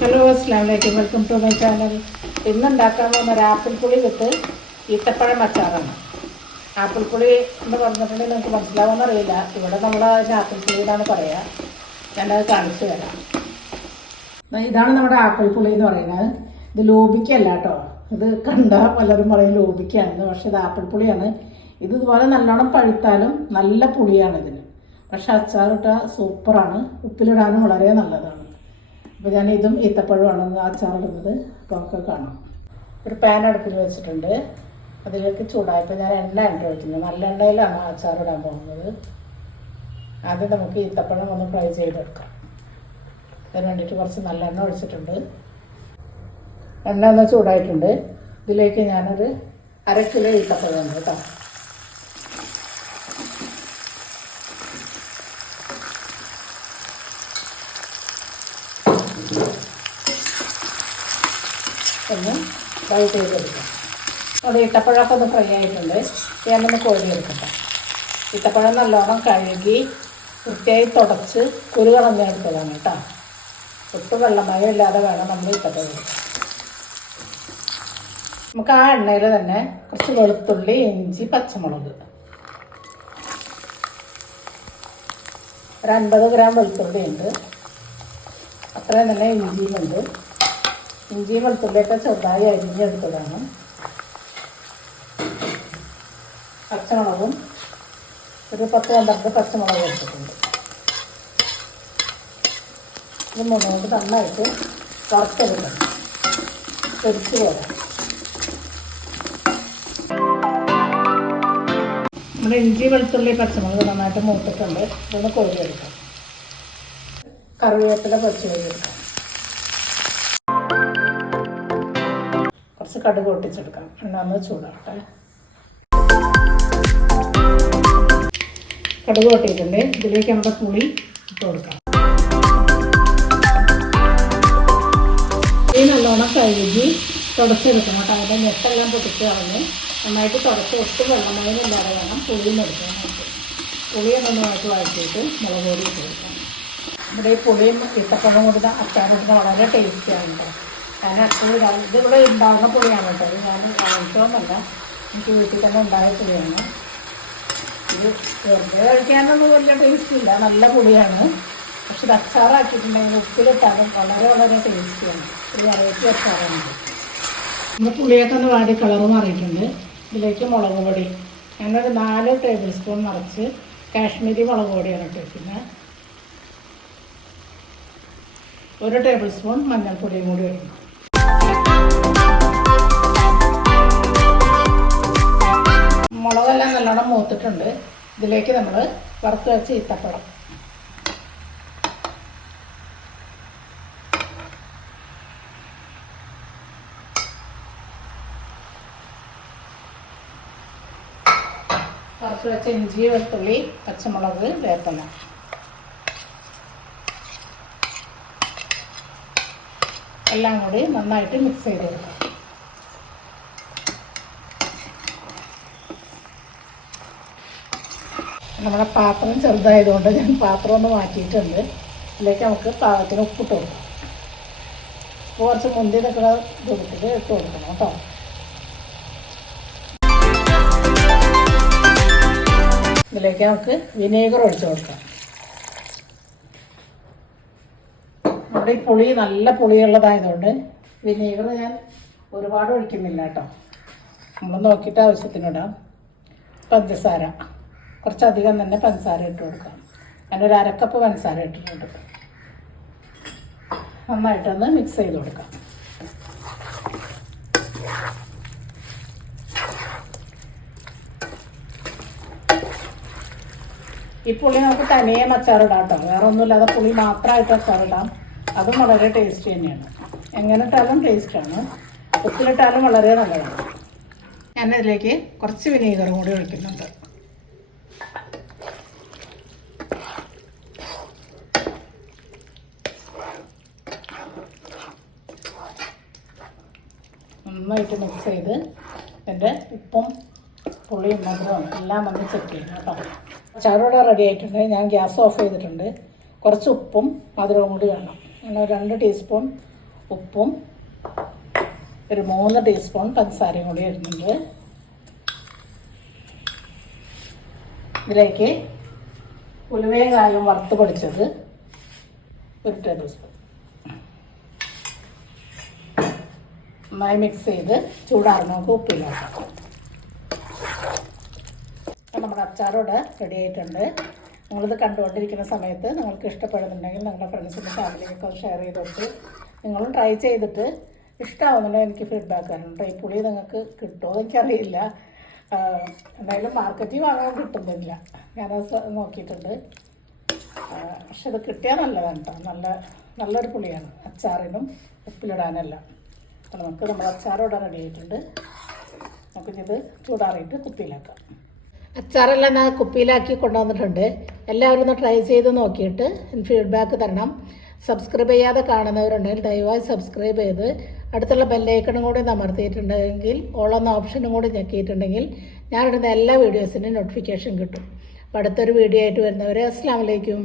Hello, അസ്സലാമു അലൈക്കും. Welcome to my channel. ഇന്ന് ഉണ്ടാക്കാൻ പോകുന്ന ഒരു ആപ്പിൾ പുളി വിത്ത് ഈത്തപ്പഴം അച്ചാറാണ്. ആപ്പിൾ പുളി എന്ന് പറഞ്ഞിട്ടുണ്ടെങ്കിൽ നിങ്ങൾക്ക് മനസ്സിലാവുമെന്ന് അറിയില്ല. ഇവിടെ നമ്മൾ അതിന് ആപ്പിൾ പുളി എന്നാണ് പറയുക. ഞാനത് കാണിച്ചു തരാം. ഇതാണ് നമ്മുടെ ആപ്പിൾ പുളി എന്ന് പറയുന്നത്. ഇത് ലോബിക്കല്ല കേട്ടോ. ഇത് കണ്ടാൽ പലരും പറയും ലോബിക്കാണെന്ന്. പക്ഷെ ഇത് ആപ്പിൾ പുളിയാണ്. ഇത് ഇതുപോലെ നല്ലോണം പഴുത്താലും നല്ല പുളിയാണ് ഇതിന്. പക്ഷെ അച്ചാറിട്ടാൽ സൂപ്പറാണ്. ഉപ്പിലിടാനും വളരെ നല്ലതാണ്. അപ്പോൾ ഞാൻ ഇതും ഈത്തപ്പഴമാണ് അച്ചാറിടുന്നത്. അപ്പോൾ നമുക്ക് കാണാം. ഒരു പാൻ അടുപ്പിൽ വെച്ചിട്ടുണ്ട്. അതിലേക്ക് ചൂടായപ്പോൾ ഞാൻ എണ്ണ ഒഴിക്കുന്നത്. നല്ല എണ്ണയിലാണ് അച്ചാറിടാൻ പോകുന്നത്. ആദ്യം നമുക്ക് ഈത്തപ്പഴം ഒന്ന് ഫ്രൈ ചെയ്തെടുക്കാം. അതിന് വേണ്ടിയിട്ട് കുറച്ച് നല്ല എണ്ണ ഒഴിച്ചിട്ടുണ്ട്. എണ്ണ ഒന്ന് ചൂടായിട്ടുണ്ട്. ഇതിലേക്ക് ഞാനൊരു 1/2 കിലോ ഈത്തപ്പഴം ഉണ്ട് കേട്ടോ. ഒന്ന് ഫ്രൈ ചെയ്തെടുക്കാം. അത് ഈത്തപ്പഴമൊക്കെ ഒന്ന് ഫ്രൈ ആയിട്ടുണ്ട്. ഞാനൊന്ന് കോരിയെടുക്കട്ടെ. ഈത്തപ്പഴം നല്ലോണം കഴുകി വൃത്തിയായി തുടച്ച് കുരു കളഞ്ഞെടുത്തതാണ് കേട്ടോ. ഒട്ടും വെള്ളമയം ഇല്ലാതെ വേണം നമ്മൾ ഈത്തപ്പഴം എടുക്കാൻ. നമുക്ക് ആ എണ്ണയിൽ തന്നെ കുറച്ച് വെളുത്തുള്ളി, ഇഞ്ചി, പച്ചമുളക്, ഒരു 50 ഗ്രാം വെളുത്തുള്ളി ഉണ്ട്. അത്രയും തന്നെ ഇഞ്ചിയുമുണ്ട്. ഇഞ്ചിയും വെളുത്തുള്ളിയൊക്കെ ചെറുതായി അരിഞ്ഞെടുത്തതാണ്. പച്ചമുളകും ഒരു 10-12 പച്ചമുളക് എടുത്തിട്ടുണ്ട്. ഇത് മുളക് നന്നായിട്ട് വറുത്തെടുക്കണം. പൊരിച്ച് പോരാം. നമ്മുടെ ഇഞ്ചി, വെളുത്തുള്ളി, പച്ചമുളക് നന്നായിട്ട് മൂത്തിട്ടുണ്ട്. ഇതൊന്ന് കോരിയെടുക്കാം. കറിവേപ്പില പൊരിച്ച് കോരിയെടുക്കാം. കുറച്ച് കടുക് പൊട്ടിച്ചെടുക്കാം. എണ്ണ ഒന്ന് ചൂടാവട്ടെ. കടുക് പൊട്ടിയിട്ടുണ്ട്. ഇതിലേക്ക് നമ്മുടെ പുളി ഇട്ട് കൊടുക്കാം. പുളി നല്ലോണം കഴുകി തുടച്ചെടുക്കണം കേട്ടോ. അതിൻ്റെ നെട്ടെല്ലാം പൊട്ടിച്ച് കളഞ്ഞ് നന്നായിട്ട് തുടച്ച് ഒട്ടും വെള്ളമയമില്ലാതെ വേണം പുളിയും എടുക്കാൻ. പുളിയൊക്കെ നന്നായിട്ട് വഴറ്റിയിട്ട് മുളക് പൊടി ഇട്ട് കൊടുക്കാം. ഇവിടെ ഈ പുളിയും ഈത്തപ്പഴം കൊടുത്ത അച്ചാറിടുന്ന വളരെ ടേസ്റ്റിയാണ് കേട്ടോ. ഞാൻ പുളി ഇതിവിടെ ഉണ്ടാകുന്ന പുളിയാണ് കേട്ടോ. ഞാൻ വാങ്ങിച്ചോന്നല്ല, എനിക്ക് വീട്ടിൽ തന്നെ ഉണ്ടായ പുളിയാണ്. ഇത് വെറുതെ കഴിക്കാനൊന്നും വലിയ ടേസ്റ്റ് ഇല്ല, നല്ല പുളിയാണ്. പക്ഷെ ഇത് അച്ചാറാക്കിയിട്ടുണ്ടെങ്കിൽ ഉപ്പിലിട്ടാലും വളരെ ടേസ്റ്റിയാണ്. ഒരു വെറൈറ്റി അച്ചാറാണ്. നമ്മൾ പുളിയൊക്കെ ഒന്ന് വാടി കളറ് മാറിയിട്ടുണ്ട്. ഇതിലേക്ക് മുളക് പൊടി ഞാനൊരു 4 ടേബിൾ സ്പൂൺ നിറച്ച് കാശ്മീരി മുളക് പൊടിയാണ് ഇട്ടിരിക്കുന്നത്. 1 ടേബിൾ സ്പൂൺ മഞ്ഞൾപ്പൊടിയും കൂടി ഇടണം. മുളകെല്ലാം നല്ലോണം മൂത്തിട്ടുണ്ട്. ഇതിലേക്ക് നമ്മൾ വറുത്ത് വെച്ച് ഈത്തപ്പഴം, വറുത്ത് വെച്ച ഇഞ്ചി, വെളുത്തുള്ളി, പച്ചമുളക്, വേപ്പില എല്ലാം കൂടി നന്നായിട്ട് മിക്സ് ചെയ്ത് കൊടുക്കാം. നമ്മുടെ പാത്രം ചെറുതായതുകൊണ്ട് ഞാൻ പാത്രം ഒന്ന് മാറ്റിയിട്ടുണ്ട്. ഇതിലേക്ക് നമുക്ക് പാകത്തിന് ഉപ്പിട്ട് കൊടുക്കാം. കുറച്ച് മുന്തി നിൽക്കുന്ന ദൂരത്തിൽ ഇട്ട് കൊടുക്കണം കേട്ടോ. ഇതിലേക്ക് നമുക്ക് വിനീഗർ ഒഴിച്ച് കൊടുക്കാം. നമ്മുടെ ഈ പുളി നല്ല പുളിയുള്ളതായതുകൊണ്ട് വിനീഗർ ഞാൻ ഒരുപാട് ഒഴിക്കുന്നില്ല കേട്ടോ. നമ്മൾ നോക്കിയിട്ട് ആവശ്യത്തിനിടാം. പഞ്ചസാര കുറച്ചധികം തന്നെ പഞ്ചസാര ഇട്ട് കൊടുക്കാം. ഞാനൊരു 1/2 കപ്പ് പഞ്ചസാര ഇട്ടിട്ടുണ്ട്. നന്നായിട്ടൊന്ന് മിക്സ് ചെയ്ത് കൊടുക്കാം. ഈ പുളി നമുക്ക് തനിയെ അച്ചാറിടാം കേട്ടോ. വേറെ ഒന്നുമില്ലാതെ പുളി മാത്രമായിട്ട് അച്ചാറിടാം. അതും വളരെ ടേസ്റ്റ് തന്നെയാണ്. എങ്ങനെ ഇട്ടാലും ടേസ്റ്റാണ്. ഉപ്പിലിട്ടാലും വളരെ നല്ലതാണ്. ഞാൻ ഇതിലേക്ക് കുറച്ച് വിനീഗറും കൂടി ഒഴിക്കുന്നുണ്ട്. നന്നായിട്ട് മിക്സ് ചെയ്ത് ഇതിൻ്റെ ഉപ്പും പുളിയും മധുരവും എല്ലാം ഒന്ന് ചെക്ക് ചെയ്യണം കേട്ടോ. അച്ചാറിവിടെ റെഡി ആയിട്ടുണ്ട്. ഞാൻ ഗ്യാസ് ഓഫ് ചെയ്തിട്ടുണ്ട്. കുറച്ച് ഉപ്പും മധുരവും കൂടി വേണം. അങ്ങനെ 2 ടീസ്പൂൺ ഉപ്പും ഒരു 3 ടീസ്പൂൺ പഞ്ചസാരയും കൂടി ഇടുന്നുണ്ട്. ഇതിലേക്ക് ഉലുവയും കായും വറുത്ത് പൊടിച്ചത് 1 ടേബിൾ സ്പൂൺ. നന്നായി മിക്സ് ചെയ്ത് ചൂടാറുന്ന നമുക്ക് ഉപ്പിലാക്കാം. നമ്മുടെ അച്ചാറോടെ റെഡി ആയിട്ടുണ്ട്. നിങ്ങളിത് കണ്ടുകൊണ്ടിരിക്കുന്ന സമയത്ത് നിങ്ങൾക്ക് ഇഷ്ടപ്പെടുന്നുണ്ടെങ്കിൽ നിങ്ങളുടെ ഫ്രണ്ട്സിൻ്റെ ഫാമിലിയൊക്കെ അത് ഷെയർ ചെയ്തിട്ട് നിങ്ങളും ട്രൈ ചെയ്തിട്ട് ഇഷ്ടമാവുന്നുണ്ടോ എനിക്ക് ഫീഡ്ബാക്ക് തരണം. ഈ പുളി നിങ്ങൾക്ക് കിട്ടുമോ എനിക്കറിയില്ല. എന്തായാലും മാർക്കറ്റിൽ വാങ്ങാൻ കിട്ടുന്നില്ല. ഞാനത് നോക്കിയിട്ടുണ്ട്. പക്ഷെ ഇത് കിട്ടിയാൽ നല്ലതാണ് കേട്ടോ. നല്ലൊരു പുളിയാണ് അച്ചാറിനും ഉപ്പിലിടാനല്ല. അപ്പോൾ നമ്മുടെ അച്ചാറോടെ റെഡി ആയിട്ടുണ്ട്. നമുക്കിത് ചൂടാറിയിട്ട് കുപ്പിയിലാക്കാം. അച്ചാറെല്ലാം ഞാൻ കുപ്പിയിലാക്കി കൊണ്ടുവന്നിട്ടുണ്ട്. എല്ലാവരും ഒന്ന് ട്രൈ ചെയ്ത് നോക്കിയിട്ട് ഫീഡ്ബാക്ക് തരണം. സബ്സ്ക്രൈബ് ചെയ്യാതെ കാണുന്നവരുണ്ടെങ്കിൽ ദയവായി സബ്സ്ക്രൈബ് ചെയ്ത് അടുത്തുള്ള ബെല്ലൈക്കണും കൂടി അമർത്തിയിട്ടുണ്ടെങ്കിൽ ഓൾ എന്ന ഓപ്ഷനും കൂടി ഞെക്കിയിട്ടുണ്ടെങ്കിൽ ഞാനിടുന്ന എല്ലാ വീഡിയോസിനും നോട്ടിഫിക്കേഷൻ കിട്ടും. അപ്പോൾ അടുത്തൊരു വീഡിയോ ആയിട്ട് വരുന്നവരെ അസ്സലാമു അലൈക്കും.